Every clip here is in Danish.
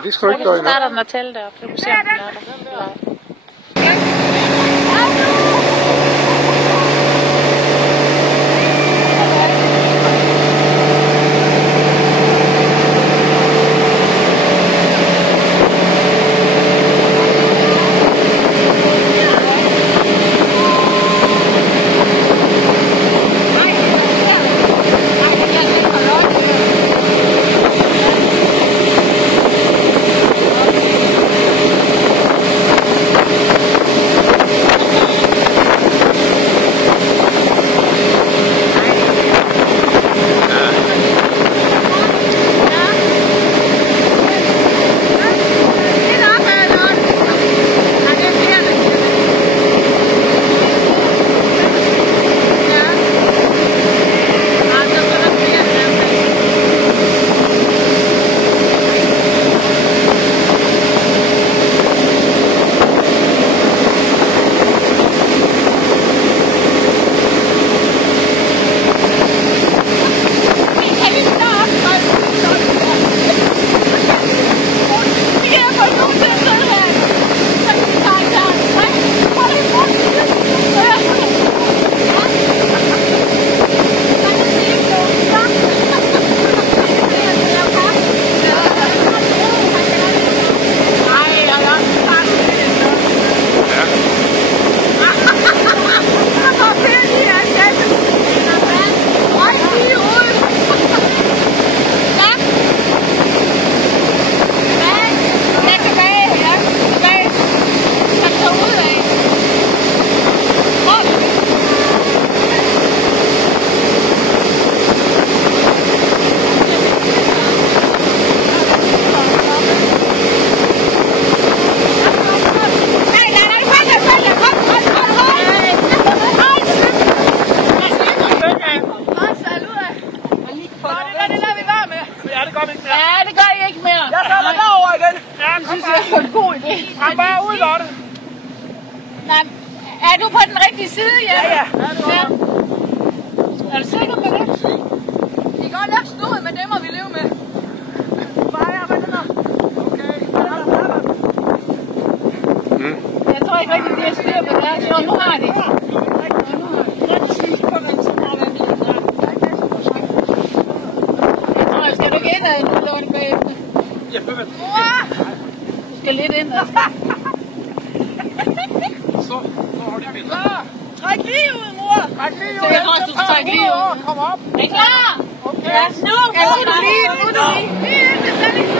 Ja, de skulle ikke gå endnu. Så starter den at tælle der, for du ser, om den er der. Ja, det gør I ikke mere. Jeg falder derover igen. Ja, det synes jeg er en god idé. Kom bare ud, Lotte. Nej, er du på den rigtige side, ja? Ja. Er du sikker på det? I kan godt lade snudet, men det må vi leve med. Bare jeg med den her. Okay. Jeg tror ikke rigtig, de har styr på det her. Så nu har de. Skal du ikke ind ad nu, Lotte, bagefter? Jeg følger den. Du skal lidt ind ad. Så har de fint. Træk lige ud, mor. Træk lige ud. Så jeg tror også, du skal trække lige ud. Kom op. Er I klar? Okay. Ja, nu er du lige. Nu er du lige. Lige ind, det er lige så.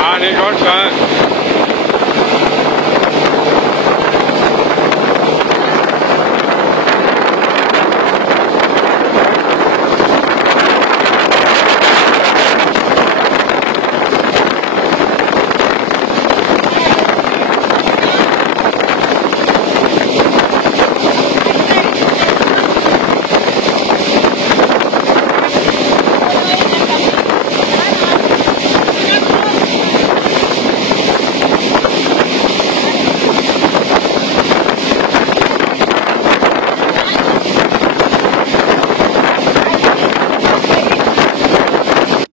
Ja, det er godt klaret.